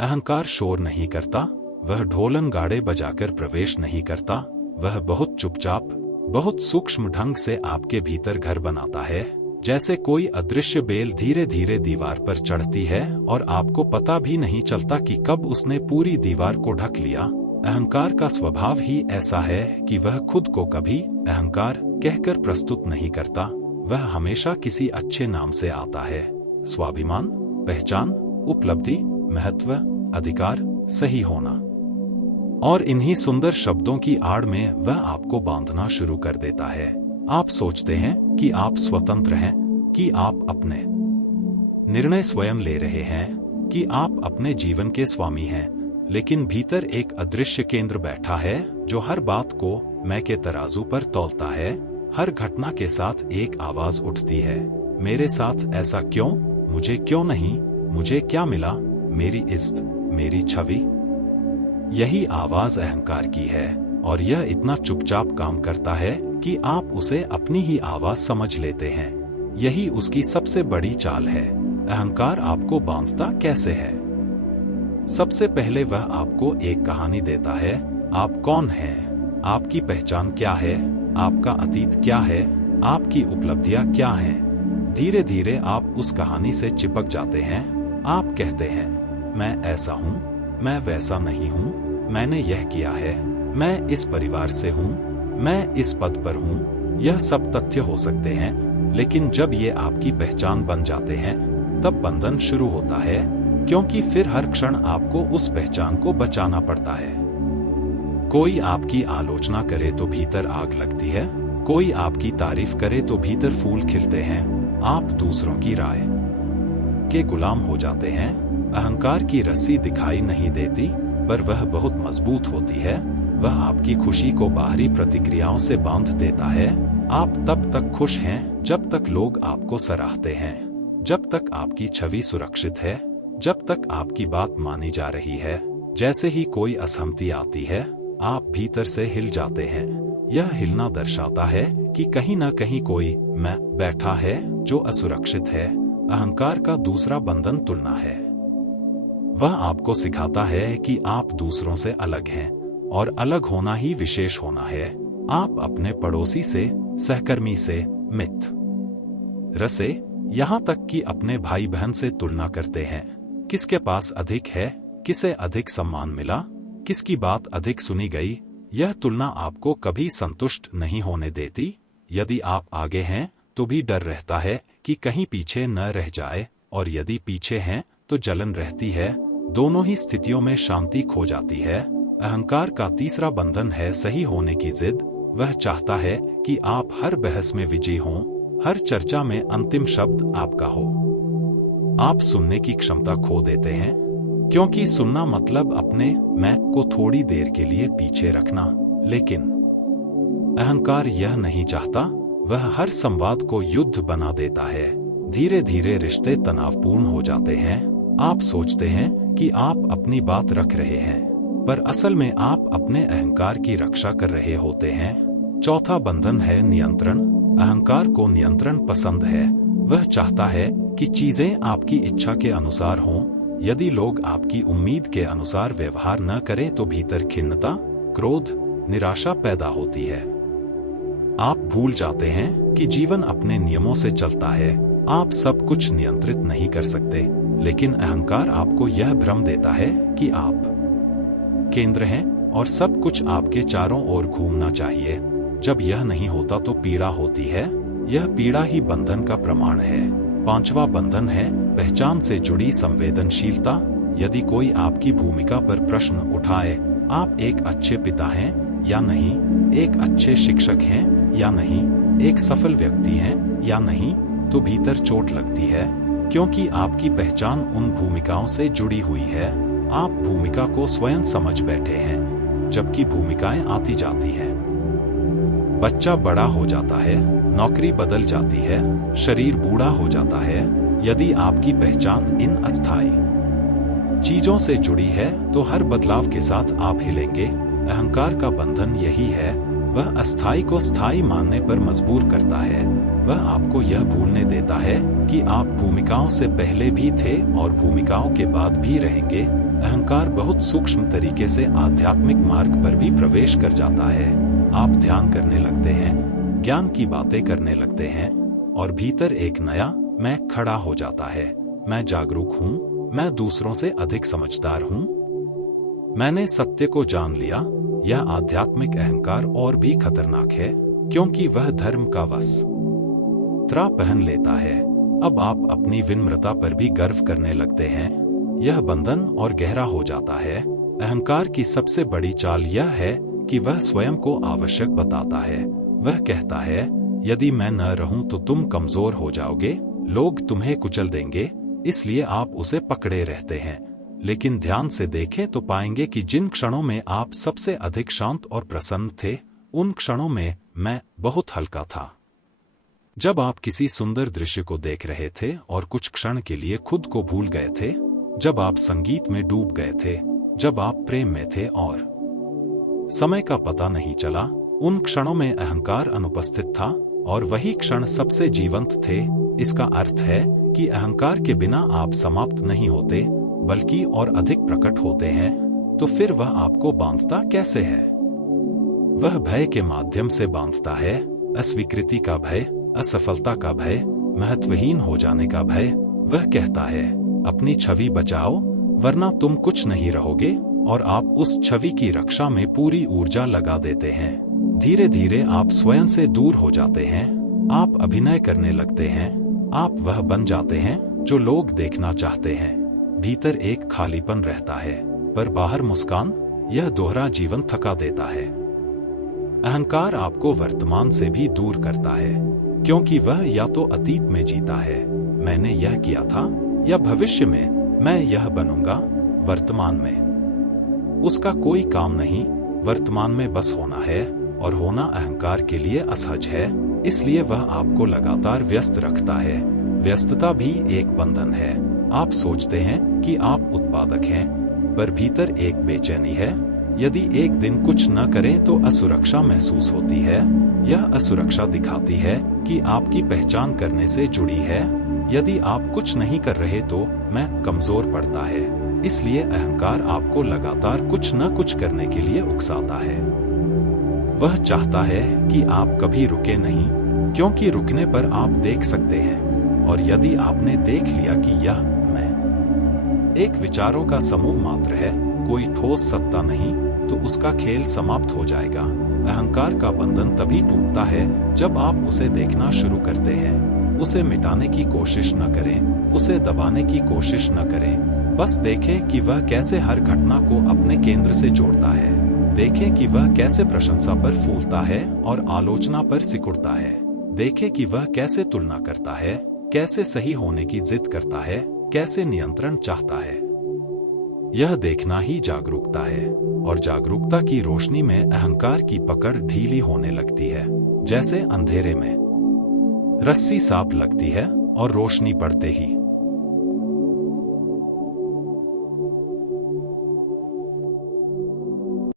अहंकार शोर नहीं करता, वह ढोलन गाड़े बजाकर प्रवेश नहीं करता, वह बहुत चुपचाप, बहुत सूक्ष्म ढंग से आपके भीतर घर बनाता है, जैसे कोई अदृश्य बेल धीरे धीरे दीवार पर चढ़ती है और आपको पता भी नहीं चलता कि कब उसने पूरी दीवार को ढक लिया। अहंकार का स्वभाव ही ऐसा है कि वह खुद को कभी अहंकार कहकर प्रस्तुत नहीं करता, वह हमेशा किसी अच्छे नाम से आता है। स्वाभिमान, पहचान, उपलब्धि, महत्व, अधिकार, सही होना। और इन्हीं सुंदर शब्दों की आड़ में वह आपको बांधना शुरू कर देता है। आप सोचते हैं कि आप स्वतंत्र हैं, कि आप अपने निर्णय स्वयं ले रहे हैं, कि आप अपने जीवन के स्वामी हैं, लेकिन भीतर एक अदृश्य केंद्र बैठा है जो हर बात को मैं के तराजू पर तौलता है। हर घटना के साथ एक आवाज उठती है, मेरे साथ ऐसा क्यों, मुझे क्यों नहीं, मुझे क्या मिला, मेरी इज्जत, मेरी छवि। यही आवाज अहंकार की है और यह इतना चुपचाप काम करता है कि आप उसे अपनी ही आवाज समझ लेते हैं। यही उसकी सबसे बड़ी चाल है। अहंकार आपको बांधता कैसे है? सबसे पहले वह आपको एक कहानी देता है। आप कौन हैं? आपकी पहचान क्या है? आपका अतीत क्या है? आपकी उपलब्धियां क्या हैं? धीरे धीरे आप उस कहानी से चिपक जाते हैं। आप कहते हैं, मैं ऐसा हूं, मैं वैसा नहीं हूं, मैंने यह किया है, मैं इस परिवार से हूं, मैं इस पद पर हूं। यह सब तथ्य हो सकते हैं, लेकिन जब ये आपकी पहचान बन जाते हैं तब बंधन शुरू होता है, क्योंकि फिर हर क्षण आपको उस पहचान को बचाना पड़ता है। कोई आपकी आलोचना करे तो भीतर आग लगती है, कोई आपकी तारीफ करे तो भीतर फूल खिलते हैं। आप दूसरों की राय के गुलाम हो जाते हैं। अहंकार की रस्सी दिखाई नहीं देती, पर वह बहुत मजबूत होती है। वह आपकी खुशी को बाहरी प्रतिक्रियाओं से बांध देता है। आप तब तक खुश हैं जब तक लोग आपको सराहते हैं, जब तक आपकी छवि सुरक्षित है, जब तक आपकी बात मानी जा रही है। जैसे ही कोई असहमति आती है, आप भीतर से हिल जाते हैं। यह हिलना दर्शाता है कि कहीं न कहीं कोई मैं बैठा है जो असुरक्षित है। अहंकार का दूसरा बंधन तुलना है। वह आपको सिखाता है कि आप दूसरों से अलग हैं और अलग होना ही विशेष होना है। आप अपने पड़ोसी से, सहकर्मी से, मित्र से, यहाँ तक कि अपने भाई बहन से तुलना करते हैं। किसके पास अधिक है, किसे अधिक सम्मान मिला, किसकी बात अधिक सुनी गई। यह तुलना आपको कभी संतुष्ट नहीं होने देती। यदि आप आगे हैं तो भी डर रहता है कि कहीं पीछे न रह जाए, और यदि पीछे हैं तो जलन रहती है। दोनों ही स्थितियों में शांति खो जाती है। अहंकार का तीसरा बंधन है सही होने की जिद। वह चाहता है कि आप हर बहस में विजयी हों, हर चर्चा में अंतिम शब्द आपका हो। आप सुनने की क्षमता खो देते हैं, क्योंकि सुनना मतलब अपने मैं को थोड़ी देर के लिए पीछे रखना। लेकिन अहंकार यह नहीं चाहता। वह हर संवाद को युद्ध बना देता है। धीरे धीरे रिश्ते तनावपूर्ण हो जाते हैं। आप सोचते हैं कि आप अपनी बात रख रहे हैं, पर असल में आप अपने अहंकार की रक्षा कर रहे होते हैं। चौथा बंधन है नियंत्रण। अहंकार को नियंत्रण पसंद है। वह चाहता है कि चीजें आपकी इच्छा के अनुसार हों। यदि लोग आपकी उम्मीद के अनुसार व्यवहार न करें तो भीतर खिन्नता, क्रोध, निराशा पैदा होती है। आप भूल जाते हैं कि जीवन अपने नियमों से चलता है। आप सब कुछ नियंत्रित नहीं कर सकते, लेकिन अहंकार आपको यह भ्रम देता है कि आप केंद्र हैं और सब कुछ आपके चारों ओर घूमना चाहिए। जब यह नहीं होता तो पीड़ा होती है। यह पीड़ा ही बंधन का प्रमाण है। पांचवा बंधन है पहचान से जुड़ी संवेदनशीलता। यदि कोई आपकी भूमिका पर प्रश्न उठाए, आप एक अच्छे पिता हैं या नहीं, एक अच्छे शिक्षक हैं या नहीं, एक सफल व्यक्ति हैं या नहीं, तो भीतर चोट लगती है, क्योंकि आपकी पहचान उन भूमिकाओं से जुड़ी हुई है। आप भूमिका को स्वयं समझ बैठे हैं, जबकि भूमिकाएं आती जाती हैं। बच्चा बड़ा हो जाता है, नौकरी बदल जाती है, शरीर बूढ़ा हो जाता है। यदि आपकी पहचान इन अस्थायी चीजों से जुड़ी है तो हर बदलाव के साथ आप हिलेंगे। अहंकार का बंधन यही है। वह अस्थायी को स्थायी मानने पर मजबूर करता है। वह आपको यह भूलने देता है कि आप भूमिकाओं से पहले भी थे और भूमिकाओं के बाद भी रहेंगे। अहंकार बहुत सूक्ष्म तरीके से आध्यात्मिक मार्ग पर भी प्रवेश कर जाता है। आप ध्यान करने लगते हैं, ज्ञान की बातें करने लगते हैं और भीतर एक नया मैं खड़ा हो जाता है। मैं जागरूक हूँ, मैं दूसरों से अधिक समझदार हूँ, मैंने सत्य को जान लिया। यह आध्यात्मिक अहंकार और भी खतरनाक है क्योंकि वह धर्म का वस्त्र पहन लेता है। अब आप अपनी विनम्रता पर भी गर्व करने लगते हैं। यह बंधन और गहरा हो जाता है। अहंकार की सबसे बड़ी चाल यह है कि वह स्वयं को आवश्यक बताता है। वह कहता है, यदि मैं न रहूं तो तुम कमजोर हो जाओगे, लोग तुम्हें कुचल देंगे, इसलिए आप उसे पकड़े रहते हैं। लेकिन ध्यान से देखें तो पाएंगे कि जिन क्षणों में आप सबसे अधिक शांत और प्रसन्न थे, उन क्षणों में मैं बहुत हल्का था। जब आप किसी सुंदर दृश्य को देख रहे थे और कुछ क्षण के लिए खुद को भूल गए थे, जब आप संगीत में डूब गए थे, जब आप प्रेम में थे और समय का पता नहीं चला, उन क्षणों में अहंकार अनुपस्थित था और वही क्षण सबसे जीवंत थे। इसका अर्थ है कि अहंकार के बिना आप समाप्त नहीं होते, बल्कि और अधिक प्रकट होते हैं। तो फिर वह आपको बांधता कैसे है? वह भय के माध्यम से बांधता है। अस्वीकृति का भय, असफलता का भय, महत्वहीन हो जाने का भय। वह कहता है, अपनी छवि बचाओ वरना तुम कुछ नहीं रहोगे, और आप उस छवि की रक्षा में पूरी ऊर्जा लगा देते हैं। धीरे धीरे आप स्वयं से दूर हो जाते हैं। आप अभिनय करने लगते हैं। आप वह बन जाते हैं जो लोग देखना चाहते हैं। भीतर एक खालीपन रहता है, पर बाहर मुस्कान। यह दोहरा जीवन थका देता है। अहंकार आपको वर्तमान से भी दूर करता है, क्योंकि वह या तो अतीत में जीता है, मैंने यह किया था, या भविष्य में मैं यह बनूंगा। वर्तमान में उसका कोई काम नहीं। वर्तमान में बस होना है, और होना अहंकार के लिए असहज है, इसलिए वह आपको लगातार व्यस्त रखता है। व्यस्तता भी एक बंधन है। आप सोचते हैं कि आप उत्पादक हैं, पर भीतर एक बेचैनी है। यदि एक दिन कुछ न करें तो असुरक्षा महसूस होती है। यह असुरक्षा दिखाती है कि आपकी पहचान करने से जुड़ी है। यदि आप कुछ नहीं कर रहे तो मैं कमजोर पड़ता है, इसलिए अहंकार आपको लगातार कुछ न कुछ करने के लिए उकसाता है। वह चाहता है कि आप कभी रुके नहीं, क्योंकि रुकने पर आप देख सकते हैं, और यदि आपने देख लिया कि यह मैं एक विचारों का समूह मात्र है, कोई ठोस सत्ता नहीं, तो उसका खेल समाप्त हो जाएगा। अहंकार का बंधन तभी टूटता है जब आप उसे देखना शुरू करते हैं। उसे मिटाने की कोशिश न करें, उसे दबाने की कोशिश न करें। बस देखें कि वह कैसे हर घटना को अपने केंद्र से जोड़ता है। देखें कि वह कैसे प्रशंसा पर फूलता है और आलोचना पर सिकुड़ता है। देखें कि वह कैसे तुलना करता है, कैसे सही होने की जिद करता है, कैसे नियंत्रण चाहता है। यह देखना ही जागरूकता है, और जागरूकता की रोशनी में अहंकार की पकड़ ढीली होने लगती है। जैसे अंधेरे में रस्सी सांप लगती है और रोशनी पड़ते ही